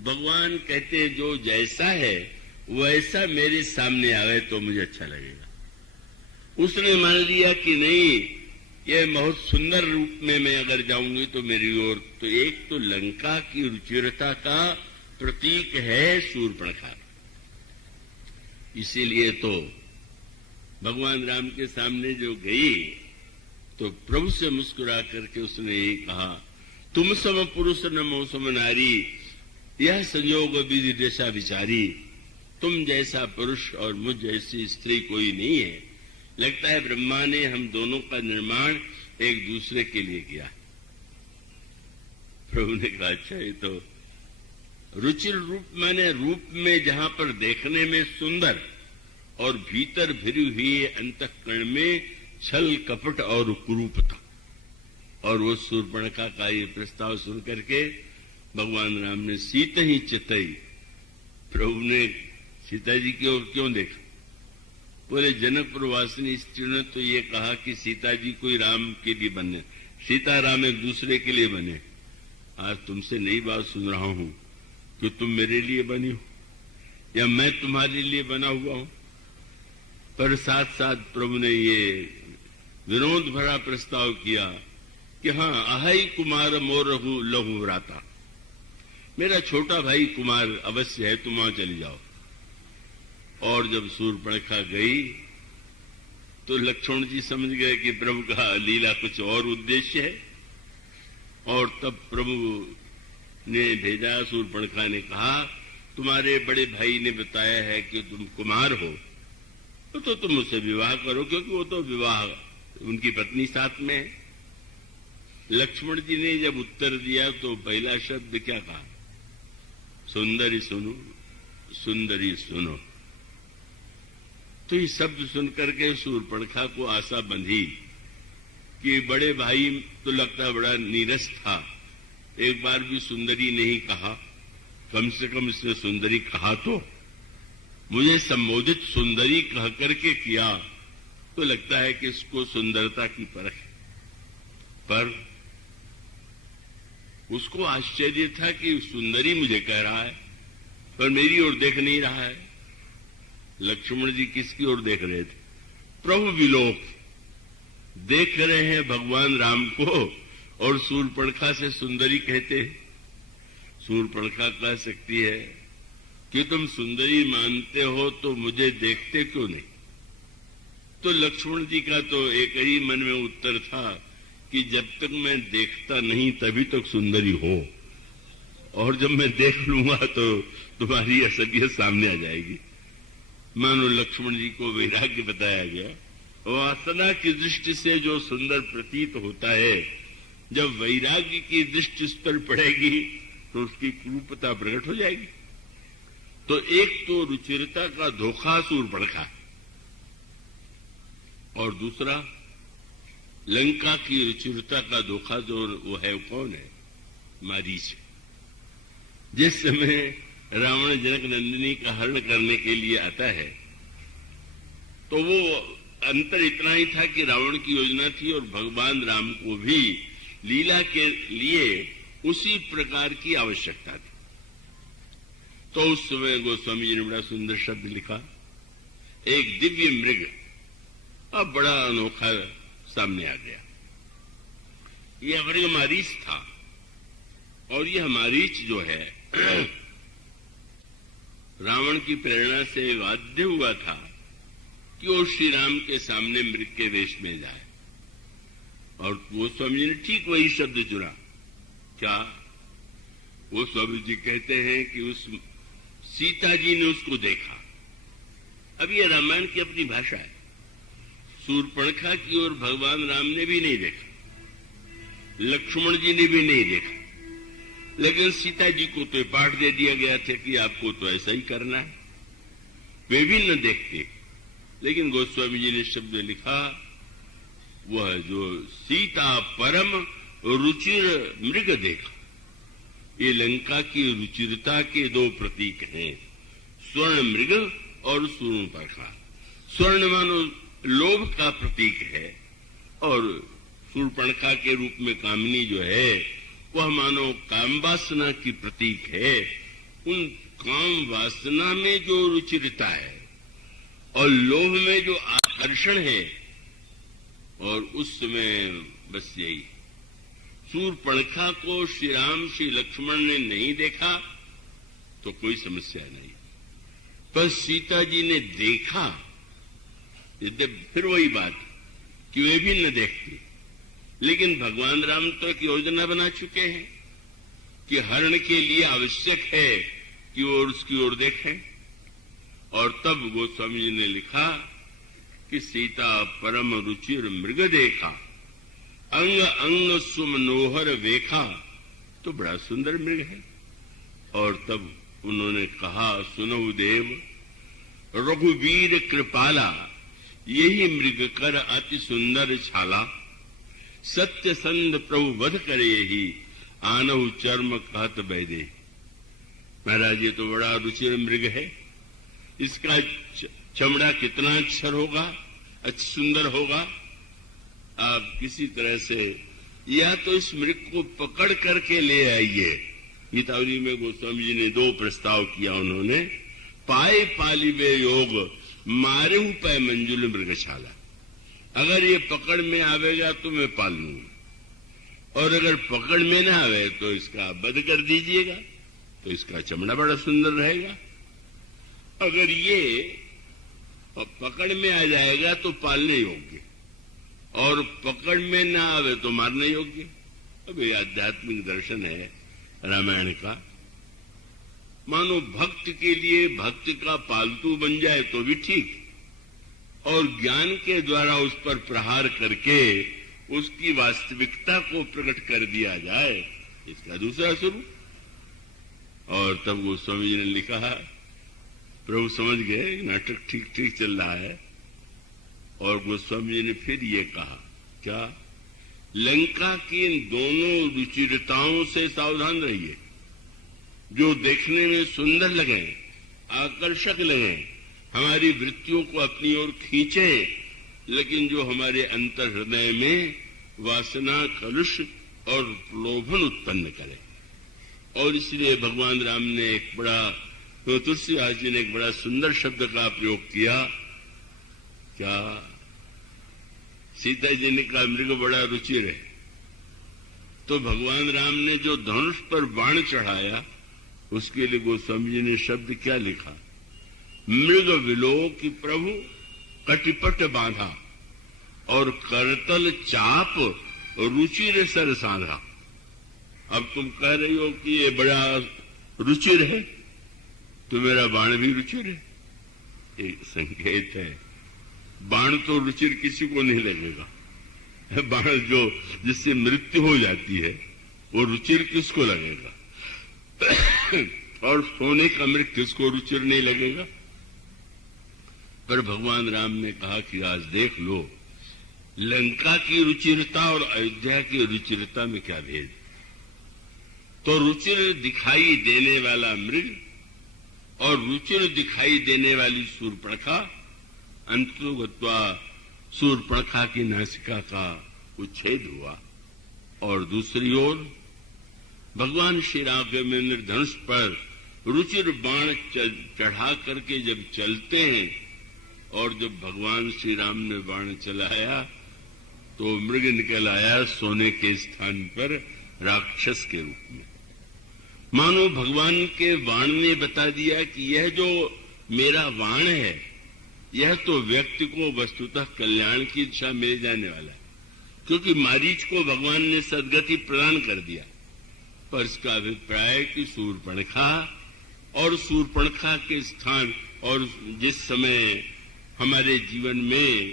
भगवान कहते जो जैसा है वैसा मेरे सामने आवे तो मुझे अच्छा लगेगा। उसने मान लिया कि नहीं, ये बहुत सुंदर रूप में मैं अगर जाऊंगी तो मेरी ओर, तो एक तो लंका की रुचिरता का प्रतीक है सूर्पणखा। इसीलिए तो भगवान राम के सामने जो गई तो प्रभु से मुस्कुरा करके उसने यही कहा, तुम सम पुरुष न मोह सम नारी, यह संयोग विधि दशा विचारी। तुम जैसा पुरुष और मुझ जैसी स्त्री कोई नहीं है। लगता है ब्रह्मा ने हम दोनों का निर्माण एक दूसरे के लिए किया। प्रभु ने कहा, अच्छा ये तो रुचिर रूप माने रूप में जहां पर देखने में सुंदर और भीतर भरी हुई अंतःकरण में छल कपट और कुरूपता। और वो सूर्पणखा का ये प्रस्ताव सुन करके भगवान राम ने सीता ही चितई। प्रभु ने सीता जी की ओर क्यों देखा, बोले जनकपुर वासिनी स्त्री ने तो ये कहा कि सीता जी कोई राम के लिए बने, सीता राम एक दूसरे के लिए बने। आज तुमसे नई बात सुन रहा हूं कि तुम मेरे लिए बनी हो या मैं तुम्हारे लिए बना हुआ हूं। पर साथ साथ प्रभु ने ये विनोद भरा प्रस्ताव किया कि हां, अहई कुमार मोर लहू व्राता, मेरा छोटा भाई कुमार अवश्य है, तुम वहां चली जाओ। और जब सूर्पणखा गई तो लक्ष्मण जी समझ गए कि प्रभु का लीला कुछ और उद्देश्य है, और तब प्रभु ने भेजा, सूर्पणखा ने कहा, तुम्हारे बड़े भाई ने बताया है कि तुम कुमार हो, तो तुम उससे विवाह करो, क्योंकि वो तो विवाह उनकी पत्नी साथ में है। लक्ष्मण जी ने जब उत्तर दिया तो पहला शब्द क्या कहा, सुंदरी सुनो, सुंदरी सुनो। तो ये शब्द सुनकर के सूर्पणखा को आशा बंधी कि बड़े भाई तो लगता है बड़ा नीरस था, एक बार भी सुंदरी नहीं कहा, कम से कम इसने सुंदरी कहा तो मुझे संबोधित सुंदरी कह करके किया, तो लगता है कि इसको सुंदरता की परख है। पर उसको आश्चर्य था कि सुंदरी मुझे कह रहा है पर मेरी ओर देख नहीं रहा है। लक्ष्मण जी किसकी ओर देख रहे थे, प्रभु विलोक देख रहे हैं भगवान राम को, और सूर्पणखा से सुंदरी कहते हैं। सूर्पणखा कह सकती है कि तुम सुंदरी मानते हो तो मुझे देखते क्यों नहीं। तो लक्ष्मण जी का तो एक ही मन में उत्तर था कि जब तक मैं देखता नहीं तभी तक सुंदरी हो, और जब मैं देख लूंगा तो तुम्हारी असलियत सामने आ जाएगी। मानो लक्ष्मण जी को वैराग्य बताया गया। वासना की दृष्टि से जो सुंदर प्रतीत होता है, जब वैराग्य की दृष्टि उस पर पड़ेगी तो उसकी क्रूपता प्रकट हो जाएगी। तो एक तो रुचिरता का धोखा सूर्पणखा, और दूसरा लंका की रुचिरता का धोखा जो वो है, वो कौन है, मारीच। जिस समय रावण जनक नंदिनी का हरण करने के लिए आता है तो वो अंतर इतना ही था कि रावण की योजना थी और भगवान राम को भी लीला के लिए उसी प्रकार की आवश्यकता थी। तो उस समय गोस्वामी जी ने बड़ा सुंदर शब्द लिखा, एक दिव्य मृग अब बड़ा अनोखा सामने आ गया। यह मृग मारीच था, और यह मारीच जो है रावण की प्रेरणा से बाध्य हुआ था कि वो श्री राम के सामने मृग के वेश में जाए। और गोस्वामी जी ने ठीक वही शब्द चुना। क्या? वो स्वामी जी कहते हैं कि उस सीता जी ने उसको देखा। अब ये रामायण की अपनी भाषा है। शूर्पणखा की ओर भगवान राम ने भी नहीं देखा, लक्ष्मण जी ने भी नहीं देखा, लेकिन सीता जी को तो पाठ दे दिया गया था कि आपको तो ऐसा ही करना है। वे भी न देखते, लेकिन गोस्वामी जी ने शब्द लिखा, वह जो सीता परम रुचिर मृग देखा। ये लंका की रुचिरता के दो प्रतीक हैं, स्वर्ण मृग और शूर्पणखा। स्वर्ण मानो लोभ का प्रतीक है, और शूर्पणखा के रूप में कामिनी जो है वह मानो काम वासना की प्रतीक है। उन काम वासना में जो रुचिरता है और लोभ में जो आकर्षण है, और उस समय बस यही। शूर्पणखा को श्री राम श्री लक्ष्मण ने नहीं देखा तो कोई समस्या नहीं, पर सीता जी ने देखा। फिर वही बात कि वे भी न देखते, लेकिन भगवान राम तो एक योजना बना चुके हैं कि हरण के लिए आवश्यक है कि वो उसकी ओर देखें। और तब गोस्वामी जी ने लिखा कि सीता परम रुचिर मृग देखा, अंग अंग सुमनोहर वेखा। तो बड़ा सुंदर मृग है। और तब उन्होंने कहा, सुनहु देव रघुवीर कृपाला, यही मृग कर अति सुंदर छाला। सत्य संद प्रभु वध करे ही, आनहु चर्म कहत बैदे। महाराज ये तो बड़ा रुचिर मृग है, इसका चमड़ा कितना अक्षर होगा, अच्छा सुंदर होगा। आप किसी तरह से या तो इस मृग को पकड़ करके ले आइए। गीतावली में गोस्वामी जी ने दो प्रस्ताव किया। उन्होंने पाए पालिवे योग मारे पै मंजुल मृगशाला। अगर ये पकड़ में आवेगा तो मैं पाल लूंगा, और अगर पकड़ में ना आवे तो इसका वध कर दीजिएगा, तो इसका चमड़ा बड़ा सुंदर रहेगा। अगर ये पकड़ में आ जाएगा तो पालने योग्य, और पकड़ में ना आवे तो मारने योग्य। अब ये आध्यात्मिक दर्शन है रामायण का। मानो भक्त के लिए भक्त का पालतू बन जाए तो भी ठीक, और ज्ञान के द्वारा उस पर प्रहार करके उसकी वास्तविकता को प्रकट कर दिया जाए, इसका दूसरा स्वरूप। और तब गोस्वामी जी ने लिखा, प्रभु समझ गए नाटक ठीक ठीक चल रहा है। और गोस्वामी जी ने फिर ये कहा, क्या? लंका की इन दोनों रुचिरताओं से सावधान रहिए, जो देखने में सुंदर लगे, आकर्षक लगे, हमारी वृत्तियों को अपनी ओर खींचे, लेकिन जो हमारे अंतर हृदय में वासना, कलुष और प्रलोभन उत्पन्न करे। और इसलिए भगवान राम ने एक बड़ा, तो तुलसीदास जी ने एक बड़ा सुंदर शब्द का प्रयोग किया। क्या? सीता जी ने कहा मृग बड़ा रुचिर है, तो भगवान राम ने जो धनुष पर बाण चढ़ाया उसके लिए गोस्वामी जी ने शब्द क्या लिखा? मृग विलोक प्रभु कटिपट बांधा, और करतल चाप रुचिर सर साधा। अब तुम कह रही हो कि ये बड़ा रुचिर है, तो मेरा बाण भी रुचिर है। एक संकेत है, बाण तो रुचिर किसी को नहीं लगेगा। बाण जो जिससे मृत्यु हो जाती है वो रुचिर किसको लगेगा? और सोने का मृग किसको रुचिर नहीं लगेगा? पर भगवान राम ने कहा कि आज देख लो लंका की रुचिरता और अयोध्या की रुचिरता में क्या भेद। तो रुचिर दिखाई देने वाला मृग और रुचिर दिखाई देने वाली शूर्पणखा, अंतुगत्वा शूर्पणखा की नासिका का उच्छेद हुआ। और दूसरी ओर भगवान श्री राम के धनुष पर रुचिर बाण चढ़ा करके जब चलते हैं और जब भगवान श्री राम ने बाण चलाया तो मृग निकल आया सोने के स्थान पर राक्षस के रूप में। मानो भगवान के बाण ने बता दिया कि यह जो मेरा बाण है यह तो व्यक्ति को वस्तुतः कल्याण की दिशा में ले जाने वाला है, क्योंकि मारीच को भगवान ने सद्गति प्रदान कर दिया। पर इसका अभिप्राय कि शूर्पणखा और शूर्पणखा के स्थान और जिस समय हमारे जीवन में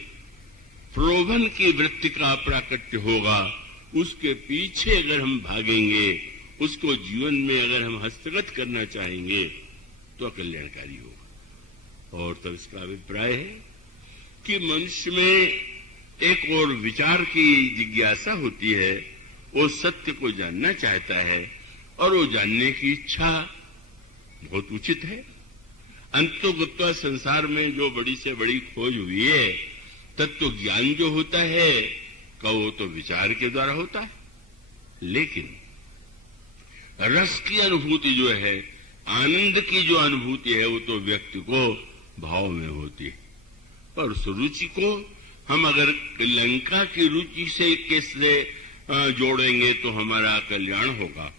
प्रलोभन की वृत्ति का प्राकट्य होगा उसके पीछे अगर हम भागेंगे, उसको जीवन में अगर हम हस्तगत करना चाहेंगे तो अकल्याणकारी होगा। और तब इसका अभिप्राय है कि मनुष्य में एक और विचार की जिज्ञासा होती है, वो सत्य को जानना चाहता है और वो जानने की इच्छा बहुत उचित है। अंतोगत्वा संसार में जो बड़ी से बड़ी खोज हुई है, तत्व ज्ञान जो होता है का वो तो विचार के द्वारा होता है, लेकिन रस की अनुभूति जो है, आनंद की जो अनुभूति है, वो तो व्यक्ति को भाव में होती है। और उस रुचि को हम अगर लंका की रुचि से कैसे जोड़ेंगे तो हमारा कल्याण होगा,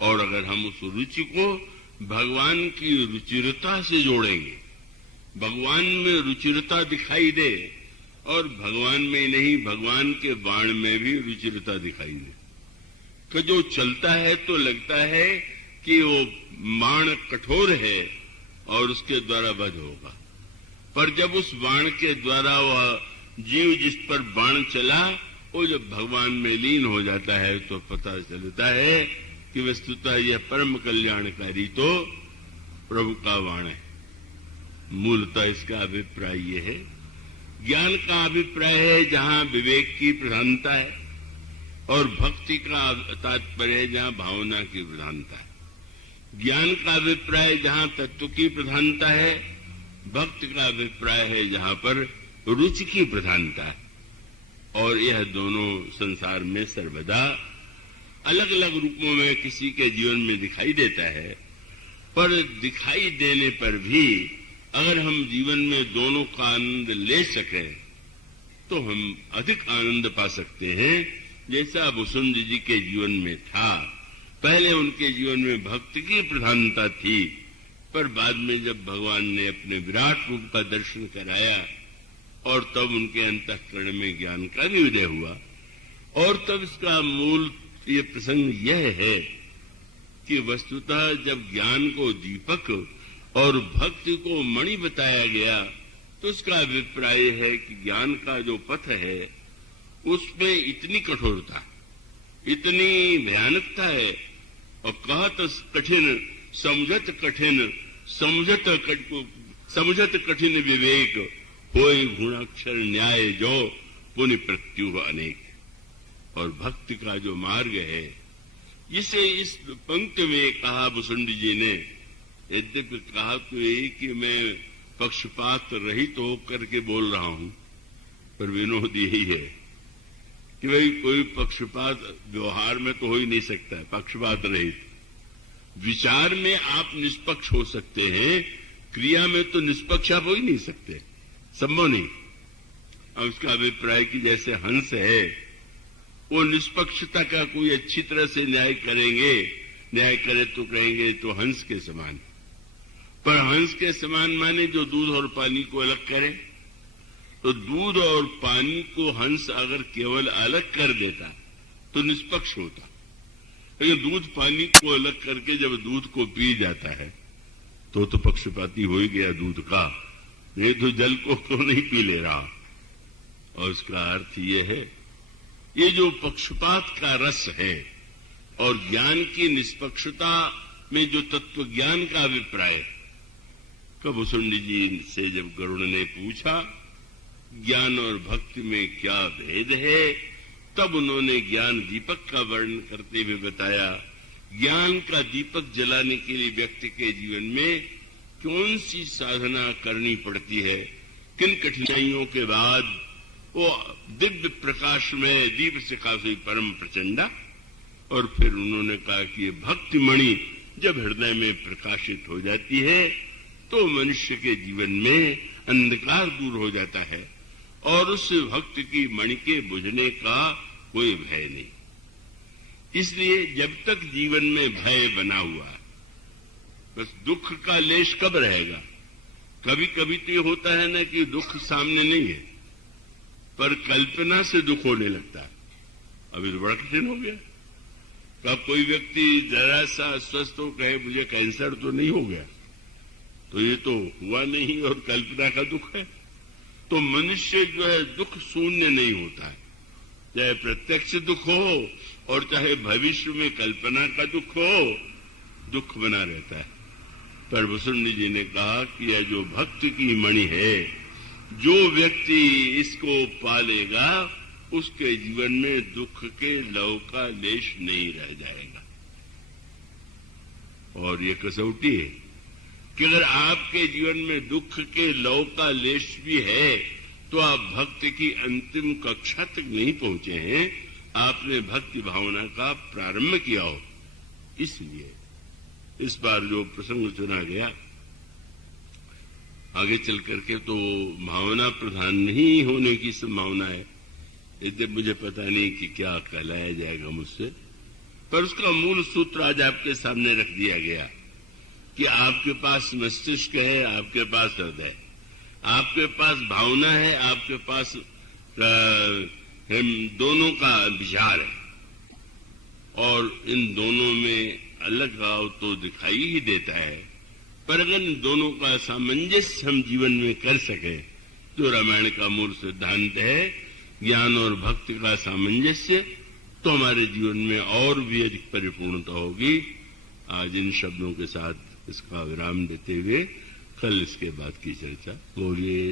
और अगर हम उस रुचि को भगवान की रुचिरता से जोड़ेंगे, भगवान में रुचिरता दिखाई दे और भगवान में नहीं भगवान के बाण में भी रुचिरता दिखाई दे, कि जो चलता है तो लगता है कि वो बाण कठोर है और उसके द्वारा वध होगा, पर जब उस बाण के द्वारा वह जीव जिस पर बाण चला वो जब भगवान में लीन हो जाता है तो पता चलता है कि वस्तुतः यह परम कल्याणकारी तो प्रभु का बाण है। मूलतः इसका अभिप्राय यह है, ज्ञान का अभिप्राय है जहां विवेक की प्रधानता है, और भक्ति का तात्पर्य है जहां भावना की प्रधानता है। ज्ञान का अभिप्राय जहां तत्व की प्रधानता है, भक्ति का अभिप्राय है जहां पर रुचि की प्रधानता है। और यह दोनों संसार में सर्वदा अलग अलग रूपों में किसी के जीवन में दिखाई देता है, पर दिखाई देने पर भी अगर हम जीवन में दोनों का आनंद ले सकें तो हम अधिक आनंद पा सकते हैं, जैसा भुसुंड जी के जीवन में था। पहले उनके जीवन में भक्ति की प्रधानता थी, पर बाद में जब भगवान ने अपने विराट रूप का दर्शन कराया और तब उनके अंतःकरण में ज्ञान का भी उदय हुआ। और तब इसका मूल ये प्रसंग यह है कि वस्तुतः जब ज्ञान को दीपक और भक्ति को मणि बताया गया तो इसका अभिप्राय है कि ज्ञान का जो पथ है उसमें इतनी कठोरता, इतनी भयानकता है, और कहत कठिन समझत कठिन समझत कठिन विवेक होय गुणाक्षर न्याय जो पुण्य प्रत्यु अनेक। और भक्ति का जो मार्ग है, जिसे इस पंक्ति में कहा भुसुंड जी ने, यद्यपि कहा तो यही कि मैं पक्षपात रहित तो होकर के बोल रहा हूं, पर विनोद यही है कि भाई कोई पक्षपात व्यवहार में तो हो ही नहीं सकता है, पक्षपात रहित। विचार में आप निष्पक्ष हो सकते हैं, क्रिया में तो निष्पक्ष आप हो ही नहीं सकते, संभव नहीं। अब उसका अभिप्राय कि जैसे हंस है, वो निष्पक्षता का कोई अच्छी तरह से न्याय करेंगे, न्याय करे तो कहेंगे तो हंस के समान, पर हंस के समान माने जो दूध और पानी को अलग करे, तो दूध और पानी को हंस अगर केवल अलग कर देता तो निष्पक्ष होता, लेकिन दूध पानी को अलग करके जब दूध को पी जाता है तो पक्षपाती हो ही गया दूध का, नहीं तो जल को तो नहीं पी ले रहा। और उसका अर्थ ये है, ये जो पक्षपात का रस है और ज्ञान की निष्पक्षता में जो तत्व ज्ञान का अभिप्राय, भुसुंड जी से जब गरुड़ ने पूछा ज्ञान और भक्ति में क्या भेद है, तब उन्होंने ज्ञान दीपक का वर्णन करते हुए बताया, ज्ञान का दीपक जलाने के लिए व्यक्ति के जीवन में कौन सी साधना करनी पड़ती है, किन कठिनाइयों के बाद वो दिव्य प्रकाश में दीप शिखा से परम प्रचंडा और फिर उन्होंने कहा कि ये भक्ति मणि जब हृदय में प्रकाशित हो जाती है तो मनुष्य के जीवन में अंधकार दूर हो जाता है और उस भक्त की मणि के बुझने का कोई भय नहीं। इसलिए जब तक जीवन में भय बना हुआ, बस दुख का लेश कब रहेगा? कभी कभी तो ये होता है ना कि दुख सामने नहीं है, पर कल्पना से दुख होने लगता है। अभी तो बड़ा कठिन हो गया। कब कोई व्यक्ति जरा सा स्वस्थ हो कहे मुझे कैंसर तो नहीं हो गया, तो ये तो हुआ नहीं और कल्पना का दुख है। तो मनुष्य जो है दुख शून्य नहीं होता है, चाहे प्रत्यक्ष दुख हो और चाहे भविष्य में कल्पना का दुख हो, दुख बना रहता है। पर वसुंधरा जी ने कहा कि यह जो भक्त की मणि है, जो व्यक्ति इसको पालेगा उसके जीवन में दुख के लव का लेश नहीं रह जाएगा। और ये कसौटी है कि अगर आपके जीवन में दुख के लव का लेश भी है तो आप भक्ति की अंतिम कक्षा तक नहीं पहुंचे हैं, आपने भक्ति भावना का प्रारंभ किया हो। इसलिए इस बार जो प्रसंग चुना गया, आगे चल करके तो भावना प्रधान नहीं होने की संभावना है। इसलिए मुझे पता नहीं कि क्या कहलाया जाएगा मुझसे, पर उसका मूल सूत्र आज आपके सामने रख दिया गया कि आपके पास मस्तिष्क है, आपके पास हृदय, आपके पास भावना है, आपके पास दोनों का विचार है और इन दोनों में अलग भाव तो दिखाई ही देता है। पर अगर इन दोनों का सामंजस्य हम जीवन में कर सके तो रामायण का मूल सिद्धांत है ज्ञान और भक्ति का सामंजस्य, तो हमारे जीवन में और भी अधिक परिपूर्णता होगी। आज इन शब्दों के साथ इसका विराम देते हुए कल इसके बाद की चर्चा बोलिए।